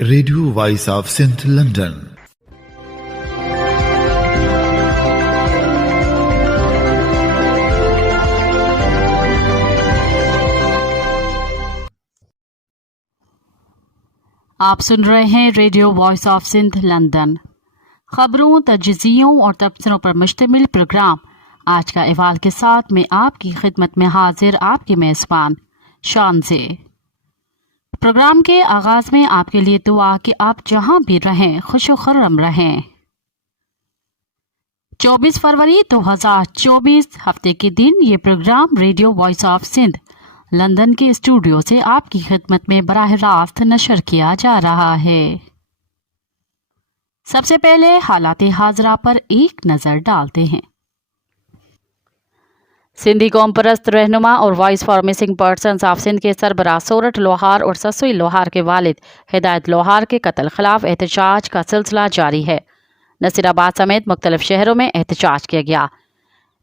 Radio voice of Sindh London. آپ سن رہے ہیں radio voice of Sindh London. خبروں، تجزیوں اور تبصروں پر مشتمل پروگرام آج کا احوال کے ساتھ میں آپ کی خدمت میں حاضر آپ کے میزبان شان سے۔ پروگرام کے آغاز میں آپ کے لیے دعا کہ آپ جہاں بھی رہیں خوش و خرم رہیں۔ 24 فروری 2024 ہفتے کے دن یہ program radio voice of Sindh London کے اسٹوڈیو سے آپ کی خدمت میں براہ راست نشر کیا جا رہا ہے۔ سب سے پہلے حالات حاضرہ پر ایک نظر ڈالتے ہیں۔ سندھی قوم پرست رہنما اور voice for missing persons of Sindh کے سربراہ سورٹ لوہار اور سسوئی لوہار کے والد ہدایت لوہار کے قتل خلاف احتجاج کا سلسلہ جاری ہے۔ نصیر آباد سمیت مختلف شہروں میں احتجاج کیا گیا۔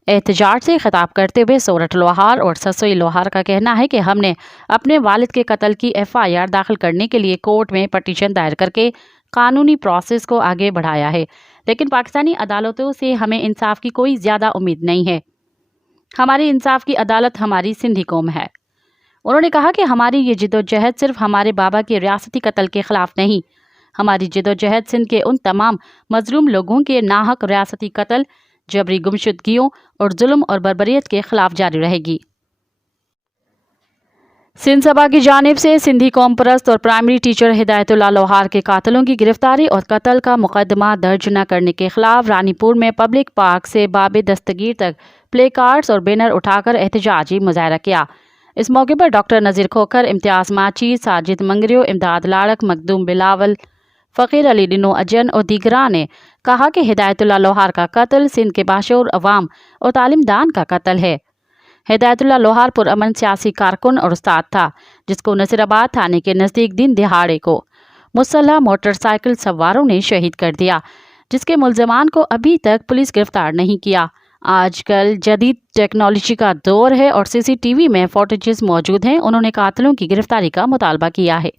احتجاج سے خطاب کرتے ہوئے سورٹ لوہار اور سسوئی لوہار کا کہنا ہے کہ ہم نے اپنے والد کے قتل کی FIR داخل کرنے کے لیے کورٹ میں پٹیشن دائر کر کے قانونی پروسیس کو آگے بڑھایا ہے، لیکن پاکستانی عدالتوں سے ہمیں انصاف کی کوئی زیادہ امید نہیں ہے۔ ہماری انصاف کی عدالت ہماری سندھی قوم ہے۔ انہوں نے کہا کہ ہماری یہ جدوجہد صرف ہمارے بابا کے ریاستی قتل کے خلاف نہیں، ہماری جدوجہد سندھ کے ان تمام مظلوم لوگوں کے ناحق ریاستی قتل، جبری گمشدگیوں اور ظلم اور بربریت کے خلاف جاری رہے گی۔ سندھ سبھا کی جانب سے سندھی قوم پرست اور پرائمری ٹیچر ہدایت اللہ لوہار کے قاتلوں کی گرفتاری اور قتل کا مقدمہ درج نہ کرنے کے خلاف رانی پور میں پبلک پارک سے باب دستگیر تک پلے کارڈز اور بینر اٹھا کر احتجاجی مظاہرہ کیا۔ اس موقع پر ڈاکٹر نذیر کھوکھر، امتیاز ماچی، ساجد منگریو، امداد لاڑک، مخدوم بلاول، فقیر علی ڈنو اجن اور دیگران نے کہا کہ ہدایت اللہ لوہار کا قتل سندھ کے باشعور عوام اور تعلیم دان کا قتل ہے۔ ہدایت اللہ لوہار پرامن سیاسی کارکن اور استاد تھا، جس کو نصیر آباد تھانے کے نزدیک دن دہاڑے کو مسلح موٹر سائیکل سواروں نے شہید کر دیا، جس کے ملزمان کو ابھی تک پولیس گرفتار نہیں کیا۔ آج کل جدید ٹیکنالوجی کا دور ہے اور CCTV میں فوٹیجز موجود ہیں۔ انہوں نے قاتلوں کی گرفتاری کا مطالبہ کیا ہے۔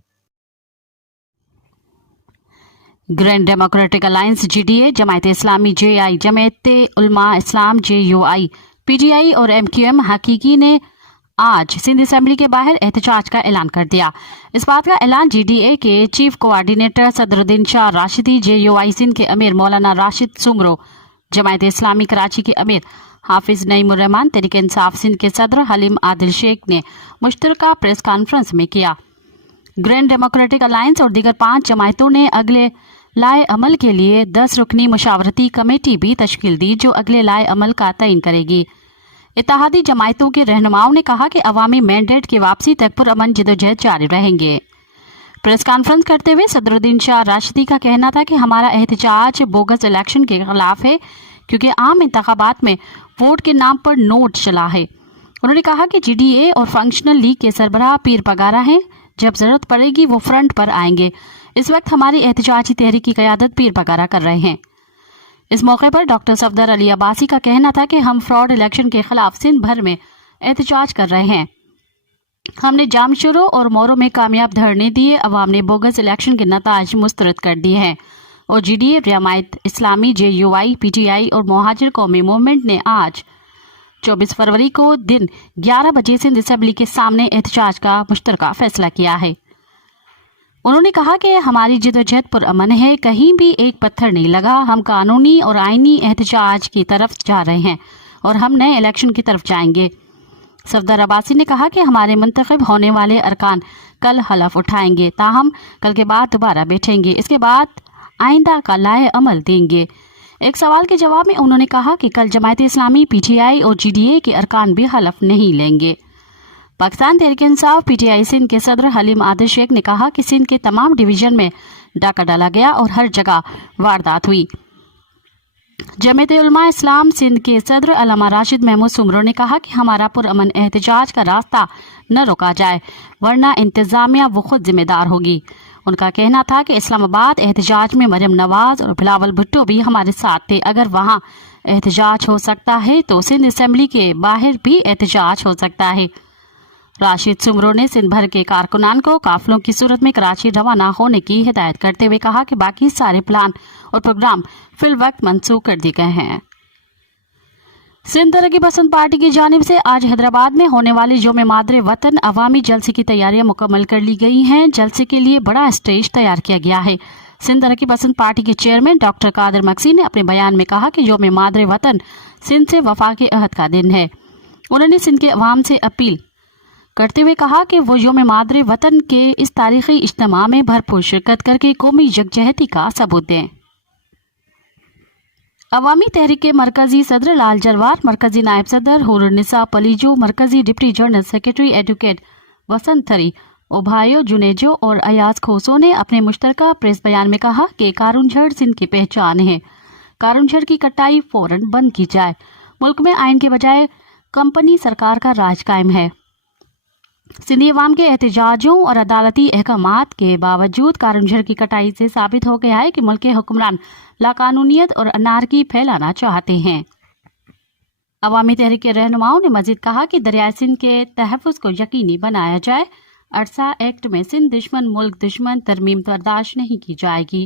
Grand democratic alliance GDA، Jamaat Islami JI، جمعیت علماء اسلام JUI، PTI اور MQM حقیقی نے آج سندھ اسمبلی کے باہر احتجاج کا اعلان کر دیا۔ اس بات کا اعلان GDA کے چیف کوآرڈینیٹر صدرالدین شاہ راشدی، JUI سندھ کے امیر مولانا راشد سنگرو، جماعت اسلامی کراچی کے امیر حافظ نعیم الرحمان، تحریک انصاف سندھ کے صدر حلیم عادل شیخ نے مشترکہ پریس کانفرنس میں کیا۔ گرینڈ ڈیموکریٹک الائنس اور دیگر 5 جماعتوں نے اگلے لائے عمل کے لیے 10 رکنی مشاورتی کمیٹی بھی تشکیل دی، جو اگلے لائے عمل کا تعین کرے گی۔ اتحادی جماعتوں کے رہنماؤں نے کہا کہ عوامی مینڈیٹ کی واپسی تک پرامن جدوجہد جاری رہیں گے۔ پریس کانفرنس کرتے ہوئے صدرالدین شاہ راشدی کا کہنا تھا کہ ہمارا احتجاج بوگس الیکشن کے خلاف ہے، کیونکہ عام انتخابات میں ووٹ کے نام پر نوٹ چلا ہے۔ انہوں نے کہا کہ GDA اور فنکشنل لیگ کے سربراہ پیر پگارا ہیں، جب ضرورت پڑے گی وہ فرنٹ پر آئیں گے۔ اس وقت ہماری احتجاجی تحریک کی قیادت پیر پگارا کر رہے ہیں۔ اس موقع پر ڈاکٹر صفدر علی عباسی کا کہنا تھا کہ ہم فراڈ الیکشن کے خلاف سندھ بھر میں احتجاج کر رہے ہیں۔ ہم نے جامشورو اور مورو میں کامیاب دھرنے دیے، عوام نے بوگس الیکشن کے نتائج مسترد کر دیے ہیں، اور GDA، Jamaat Islami JUI، PTI اور مہاجر قومی موومنٹ نے آج 24 فروری کو دن 11 بجے سندھ اسمبلی کے سامنے احتجاج کا مشترکہ فیصلہ کیا ہے۔ انہوں نے کہا کہ ہماری جدوجہد پرامن ہے، کہیں بھی ایک پتھر نہیں لگا، ہم قانونی اور آئینی احتجاج کی طرف جا رہے ہیں اور ہم نئے الیکشن کی طرف جائیں گے۔ صفدر عباسی نے کہا کہ ہمارے منتخب ہونے والے ارکان کل حلف اٹھائیں گے، تاہم کل کے بعد دوبارہ بیٹھیں گے، اس کے بعد آئندہ کا لائے عمل دیں گے۔ ایک سوال کے جواب میں انہوں نے کہا کہ کل جماعت اسلامی، PTI اور GDA کے ارکان بھی حلف نہیں لیں گے۔ پاکستان تحریک انصاف PTI سندھ کے صدر حلیم عادل شیخ نے کہا کہ سندھ کے تمام ڈویژن میں ڈاکہ ڈالا گیا اور ہر جگہ واردات ہوئی۔ جمعیت علماء اسلام سندھ کے صدر علامہ راشد محمود سنگرو نے کہا کہ ہمارا پرامن احتجاج کا راستہ نہ روکا جائے، ورنہ انتظامیہ وہ خود ذمہ دار ہوگی۔ ان کا کہنا تھا کہ اسلام آباد احتجاج میں مریم نواز اور بلاول بھٹو بھی ہمارے ساتھ تھے، اگر وہاں احتجاج ہو سکتا ہے تو سندھ اسمبلی کے باہر بھی احتجاج ہو سکتا ہے۔ راشد سمرو نے سندھ بھر کے کارکنان کو قافلوں کی صورت میں کراچی روانہ ہونے کی ہدایت کرتے ہوئے کہا کہ باقی سارے پلان اور پروگرام فی الوقت منسوخ کر دیے گئے ہیں۔ سندھ ترقی پسند پارٹی کی جانب سے آج حیدرآباد میں ہونے والی یوم مادر وطن عوامی جلسے کی تیاریاں مکمل کر لی گئی ہیں۔ جلسے کے لیے بڑا اسٹیج تیار کیا گیا ہے۔ سندھ ترقی پسند پارٹی کے چیئرمین ڈاکٹر قادر مکسی نے اپنے بیان میں کہا کہ یوم مادر وطن سندھ سے وفاقی عہد کا دن ہے۔ انہوں نے سندھ کے عوام سے اپیل کرتے ہوئے کہا کہ وہ یوم مادر وطن کے اس تاریخی اجتماع میں بھرپور شرکت کر کے قومی یکجہتی کا ثبوت دیں۔ عوامی تحریک کے مرکزی صدر لال جروار، مرکزی نائب صدر حور النساء پلیجو، مرکزی ڈپٹی جنرل سیکرٹری ایڈوکیٹ وسنت تھری، اوبھایو جنیجو اور ایاز کھوسو نے اپنے مشترکہ پریس بیان میں کہا کہ کارون جھڑ سندھ کی پہچان ہے۔ کارون جھڑ کی کٹائی فوراً بند کی جائے۔ ملک میں آئین کے بجائے کمپنی سرکار کا راج قائم ہے۔ سندھی عوام کے احتجاجوں اور عدالتی احکامات کے باوجود کارون جھڑ کی کٹائی سے ثابت ہو گیا ہے کہ ملک کے حکمران لاقانونیت اور انارکی پھیلانا چاہتے ہیں۔ عوامی تحریک کے رہنماؤں نے مزید کہا کہ دریائے سندھ کے تحفظ کو یقینی بنایا جائے۔ ارسا ایکٹ میں سندھ دشمن ملک دشمن ترمیم برداشت نہیں کی جائے گی۔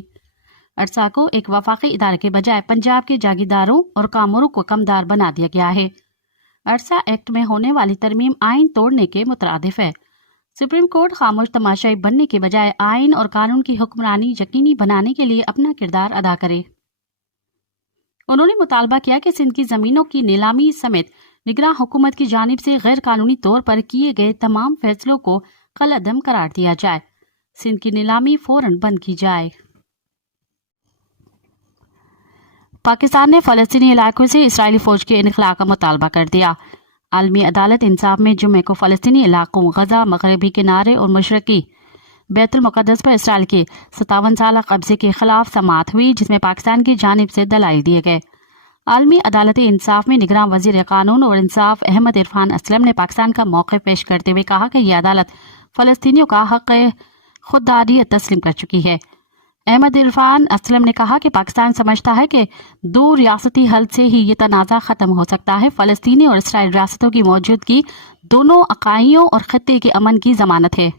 ارسا کو ایک وفاقی ادارے کے بجائے پنجاب کے جاگیرداروں اور کامروں کو کمدار بنا دیا گیا ہے۔ ارسا ایکٹ میں ہونے والی ترمیم آئین توڑنے کے مترادف ہے۔ سپریم کورٹ خاموش تماشائی بننے کے بجائے آئین اور قانون کی حکمرانی یقینی بنانے کے لیے اپنا کردار ادا کرے۔ انہوں نے مطالبہ کیا کہ سندھ کی زمینوں کی نیلامی سمیت نگراں حکومت کی جانب سے غیر قانونی طور پر کیے گئے تمام فیصلوں کو کالعدم قرار دیا جائے۔ سندھ کی نیلامی فوراً بند کی جائے۔ پاکستان نے فلسطینی علاقوں سے اسرائیلی فوج کے انخلاء کا مطالبہ کر دیا۔ عالمی عدالت انصاف میں جمعے کو فلسطینی علاقوں غزہ، مغربی کنارے اور مشرقی بیت المقدس پر اسرائیل کے 57 سالہ قبضے کے خلاف سماعت ہوئی، جس میں پاکستان کی جانب سے دلائل دیے گئے۔ عالمی عدالت انصاف میں نگراں وزیر قانون اور انصاف احمد عرفان اسلم نے پاکستان کا موقف پیش کرتے ہوئے کہا کہ یہ عدالت فلسطینیوں کا حق خودداری تسلیم کر چکی ہے۔ احمد عرفان اسلم نے کہا کہ پاکستان سمجھتا ہے کہ 2 ریاستی حل سے ہی یہ تنازع ختم ہو سکتا ہے۔ فلسطینی اور اسرائیل ریاستوں کی موجودگی دونوں اقائیوں اور خطے کے امن کی ضمانت ہے۔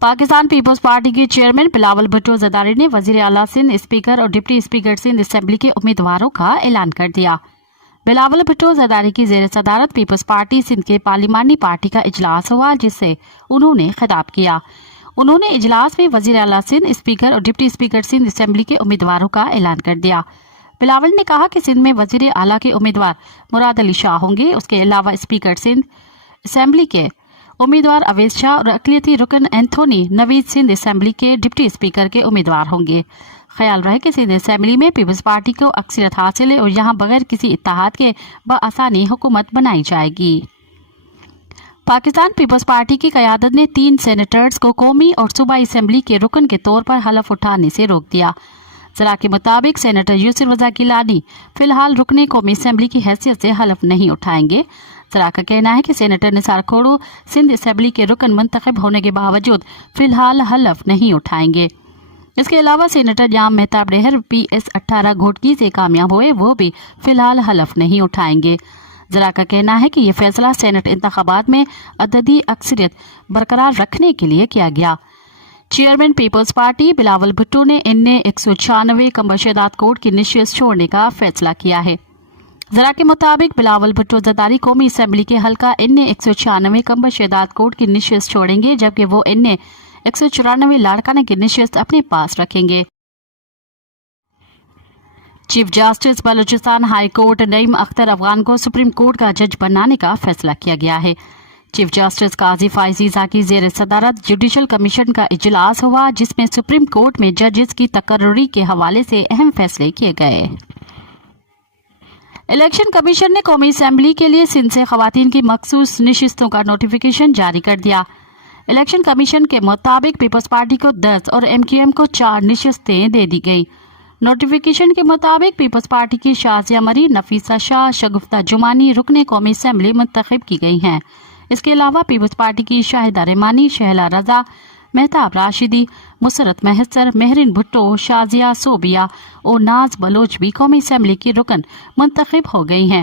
پاکستان پیپلز پارٹی کے چیئرمین بلاول بھٹو زرداری نے وزیر اعلیٰ سندھ، اسپیکر اور ڈپٹی اسپیکر سندھ اسمبلی کے امیدواروں کا اعلان کر دیا۔ بلاول بھٹو زرداری کی زیر صدارت پیپلز پارٹی سندھ کے پارلیمانی پارٹی کا اجلاس ہوا، جس سے انہوں نے خطاب کیا۔ انہوں نے اجلاس میں وزیر اعلیٰ سندھ، اسپیکر اور ڈپٹی اسپیکر سندھ اسمبلی کے امیدواروں کا اعلان کر دیا۔ بلاول نے کہا کہ سندھ میں وزیر اعلیٰ کے امیدوار مراد علی شاہ ہوں گے۔ اس کے علاوہ اسپیکر سندھ اسمبلی کے امیدوار اویس شاہ اور اقلیتی رکن اینتھونی نوید سندھ اسمبلی کے ڈپٹی اسپیکر کے امیدوار ہوں گے۔ خیال رہے کہ سندھ اسمبلی میں پیپلز پارٹی کو اکثریت حاصل ہے اور یہاں بغیر کسی اتحاد کے بآسانی حکومت بنائی جائے گی۔ پاکستان پیپلز پارٹی کی قیادت نے 3 سینیٹرز کو قومی اور صوبائی اسمبلی کے رکن کے طور پر حلف اٹھانے سے روک دیا۔ ذرا کے مطابق سینیٹر یوسر رضا گیلانی فی الحال رکن قومی اسمبلی کی حیثیت سے حلف نہیں اٹھائیں گے۔ ذرا کا کہنا ہے کہ سینیٹر نثار کھوڑو سندھ اسمبلی کے رکن منتخب ہونے کے باوجود فی الحال حلف نہیں اٹھائیں گے۔ اس کے علاوہ سینیٹر جام مہتاب ڈہر PS 18 گھوٹکی سے کامیاب ہوئے، وہ بھی فی الحال حلف نہیں اٹھائیں گے۔ ذرا کا کہنا ہے کہ یہ فیصلہ سینٹ انتخابات میں عددی اکثریت برقرار رکھنے کے لیے کیا گیا۔ Chairman Peoples Party Bilawal Bhutto نے ان 196 کمبشیدات کوٹ کی نشست چھوڑنے کا فیصلہ کیا ہے۔ ذرا کے مطابق بلاول بھٹو زرداری قومی اسمبلی کے حلقہ ان 196 کمبشیدات کوٹ کی نشست چھوڑیں گے، جبکہ وہ ان 194 لاڑکانہ کی نشست اپنے پاس رکھیں گے۔ Chief justice Balochistan high court Naeem Akhtar Afghan کو سپریم کورٹ کا جج بنانے کا فیصلہ کیا گیا ہے۔ چیف جسٹس قاضی فائز عیسیٰ کی زیر صدارت جوڈیشل کمیشن کا اجلاس ہوا، جس میں سپریم کورٹ میں ججز کی تقرری کے حوالے سے اہم فیصلے کیے گئے۔ الیکشن کمیشن نے قومی اسمبلی کے لیے سندھ سے خواتین کی مخصوص نشستوں کا نوٹیفیکیشن جاری کر دیا۔ الیکشن کمیشن کے مطابق پیپلز پارٹی کو 10 اور MQM کو 4 نشستیں دے دی گئیں۔ نوٹیفیکیشن کے مطابق پیپلز پارٹی کی شازیہ مری، نفیسہ شاہ، شگفتہ جمانی رکن قومی اسمبلی منتخب کی گئی ہیں۔ اس کے علاوہ پیپلز پارٹی کی شاہدہ رحمانی، شہلا رضا، مہتاب راشدی، مسرت محسر، مہرین بھٹو، شازیہ صوبیہ اور ناز بلوچ بھی قومی اسمبلی کی رکن منتخب ہو گئی ہیں۔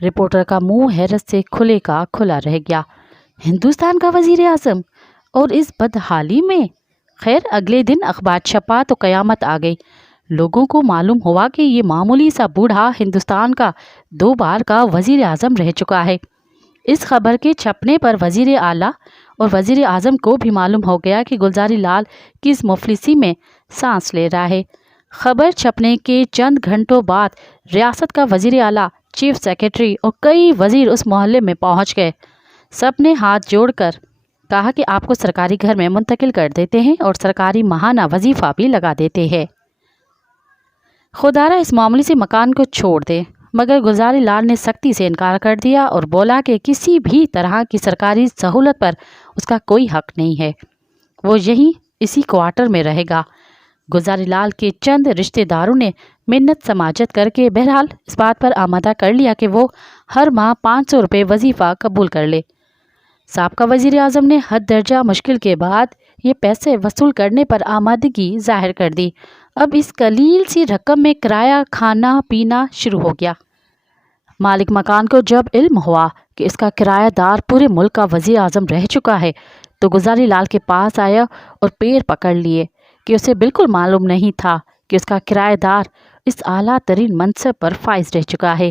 رپورٹر کا منہ حیرت سے کھلے کا کھلا رہ گیا۔ ہندوستان کا وزیر اعظم اور اس بدحالی میں؟ خیر اگلے دن اخبار چھپا تو قیامت آ گئی۔ لوگوں کو معلوم ہوا کہ یہ معمولی سا بوڑھا ہندوستان کا 2 بار کا وزیر اعظم رہ چکا ہے۔ اس خبر کے چھپنے پر وزیر اعلیٰ اور وزیر اعظم کو بھی معلوم ہو گیا کہ گلزاری لال کس مفلسی میں سانس لے رہا ہے۔ خبر چھپنے کے چند گھنٹوں بعد ریاست کا وزیر اعلیٰ، چیف سیکرٹری اور کئی وزیر اس محلے میں پہنچ گئے۔ سب نے ہاتھ جوڑ کر کہا کہ آپ کو سرکاری گھر میں منتقل کر دیتے ہیں اور سرکاری ماہانہ وظیفہ بھی لگا دیتے ہیں۔ خدارہ اس معاملے سے مکان کو چھوڑ دے، مگر گلزاری لال نے سختی سے انکار کر دیا اور بولا کہ کسی بھی طرح کی سرکاری سہولت پر اس کا کوئی حق نہیں ہے، وہ یہیں اسی کوارٹر میں رہے گا۔ گلزاری لال کے چند رشتہ داروں نے منت سماجت کر کے بہرحال اس بات پر آمادہ کر لیا کہ وہ ہر ماہ 500 روپے وظیفہ قبول کر لے۔ سابقہ وزیر اعظم نے حد درجہ مشکل کے بعد یہ پیسے وصول کرنے پر آمادگی ظاہر کر دی۔ اب اس قلیل سی رقم میں کرایہ، کھانا پینا شروع ہو گیا۔ مالک مکان کو جب علم ہوا کہ اس کا کرایہ دار پورے ملک کا وزیر اعظم رہ چکا ہے تو گلزاری لال کے پاس آیا اور پیر پکڑ لیے کہ اسے بالکل معلوم نہیں تھا کہ اس کا کرایہ دار اس اعلیٰ ترین منصب پر فائز رہ چکا ہے۔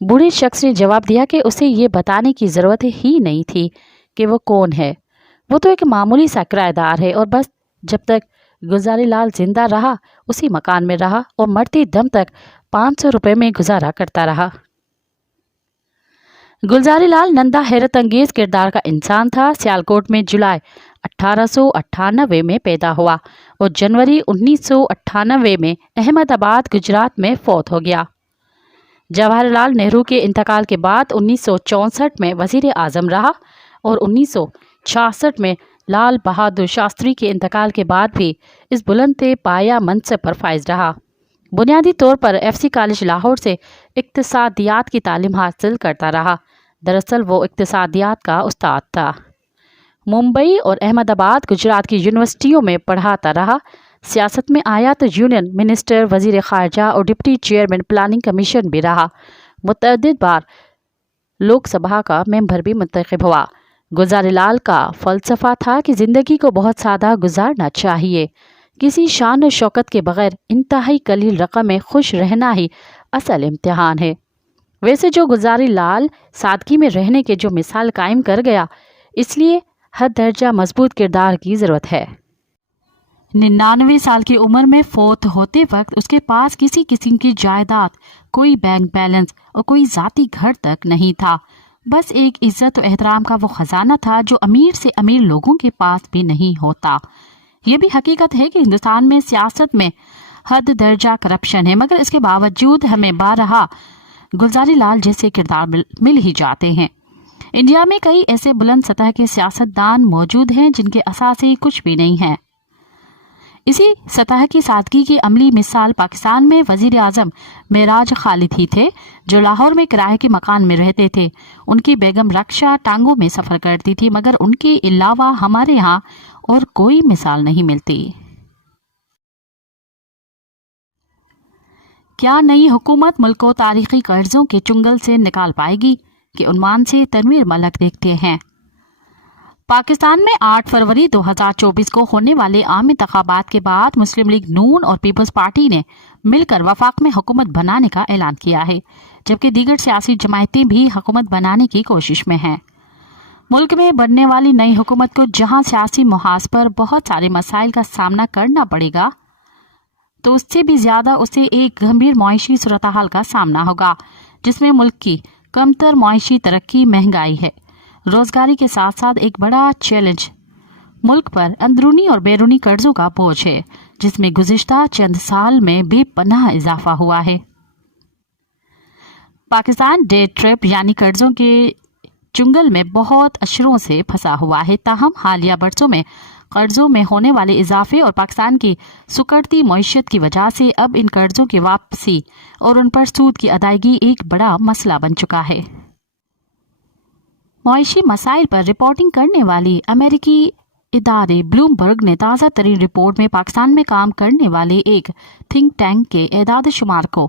بوڑھے شخص نے جواب دیا کہ اسے یہ بتانے کی ضرورت ہی نہیں تھی کہ وہ کون ہے، وہ تو ایک معمولی سا کرایہ دار ہے اور بس جب تک گلزاری لال زندہ رہا اسی مکان میں رہا اور مرتے دم تک 500 روپے میں گزارا کرتا رہا۔ گلزاری لال نندا حیرت انگیز کردار کا انسان تھا۔ سیالکوٹ میں جولائی 1898 میں پیدا ہوا اور جنوری 1998 میں احمد آباد گجرات میں فوت ہو گیا۔ جواہر لال نہرو کے انتقال کے بعد 1964 میں وزیر اعظم رہا اور 1966 میں لال بہادر شاستری کے انتقال کے بعد بھی اس بلند پایہ منصب پر فائز رہا۔ بنیادی طور پر FC کالج لاہور سے اقتصادیات کی تعلیم حاصل کرتا رہا۔ دراصل وہ اقتصادیات کا استاد تھا۔ ممبئی اور احمد آباد گجرات کی یونیورسٹیوں میں پڑھاتا رہا۔ سیاست میں آیا تو یونین منسٹر، وزیر خارجہ اور ڈپٹی چیئرمین پلاننگ کمیشن بھی رہا۔ متعدد بار لوک سبھا کا ممبر بھی منتخب ہوا۔ گلزاری لال کا فلسفہ تھا کہ زندگی کو بہت سادہ گزارنا چاہیے، کسی شان و شوکت کے بغیر انتہائی قلیل رقم میں خوش رہنا ہی اصل امتحان ہے۔ ویسے جو گلزاری لال سادگی میں رہنے کے جو مثال قائم کر گیا، اس لیے حد درجہ مضبوط کردار کی ضرورت ہے۔ 99 سال کی عمر میں فوت ہوتے وقت اس کے پاس کسی قسم کی جائیداد، کوئی بینک بیلنس اور کوئی ذاتی گھر تک نہیں تھا۔ بس ایک عزت و احترام کا وہ خزانہ تھا جو امیر سے امیر لوگوں کے پاس بھی نہیں ہوتا۔ یہ بھی حقیقت ہے کہ ہندوستان میں سیاست میں حد درجہ کرپشن ہے، مگر اس کے باوجود ہمیں بارہا گلزاری لال جیسے کردار مل ہی جاتے ہیں۔ انڈیا میں کئی ایسے بلند سطح کے سیاستدان موجود ہیں جن کے اثاثے کچھ بھی نہیں ہیں۔ اسی سطح کی سادگی کی عملی مثال پاکستان میں وزیر اعظم معراج خالد ہی تھے، جو لاہور میں کرائے کے مکان میں رہتے تھے۔ ان کی بیگم رکشا ٹانگوں میں سفر کرتی تھی، مگر ان کے علاوہ ہمارے ہاں اور کوئی مثال نہیں ملتی۔ کیا نئی حکومت ملک کو تاریخی قرضوں کے چنگل سے نکال پائے گی کہ عنوان سے تنویر ملک دیکھتے ہیں۔ پاکستان میں 8 فروری 2024 کو ہونے والے عام انتخابات کے بعد مسلم لیگ نون اور پیپلز پارٹی نے مل کر وفاق میں حکومت بنانے کا اعلان کیا ہے، جبکہ دیگر سیاسی جماعتیں بھی حکومت بنانے کی کوشش میں ہیں۔ ملک میں بننے والی نئی حکومت کو جہاں سیاسی محاذ پر بہت سارے مسائل کا سامنا کرنا پڑے گا، تو اس سے بھی زیادہ اسے ایک گھمبیر معاشی صورتحال کا سامنا ہوگا، جس میں ملک کی کمتر معاشی ترقی، مہنگائی ہے۔ روزگاری کے ساتھ ساتھ ایک بڑا چیلنج ملک پر اندرونی اور بیرونی قرضوں کا بوجھ ہے، جس میں گزشتہ چند سال میں بے پناہ اضافہ ہوا ہے۔ پاکستان ڈیٹ ٹریپ یعنی قرضوں کے چنگل میں بہت اشروں سے پھنسا ہوا ہے، تاہم حالیہ برسوں میں قرضوں میں ہونے والے اضافے اور پاکستان کی سکڑتی معیشت کی وجہ سے اب ان قرضوں کی واپسی اور ان پر سود کی ادائیگی ایک بڑا مسئلہ بن چکا ہے۔ معاشی مسائل پر رپورٹنگ کرنے والی امریکی ادارے بلومبرگ نے تازہ ترین رپورٹ میں پاکستان میں کام کرنے والے ایک تھنک ٹینک کے اعداد و شمار کو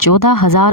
14,000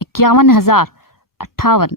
51,058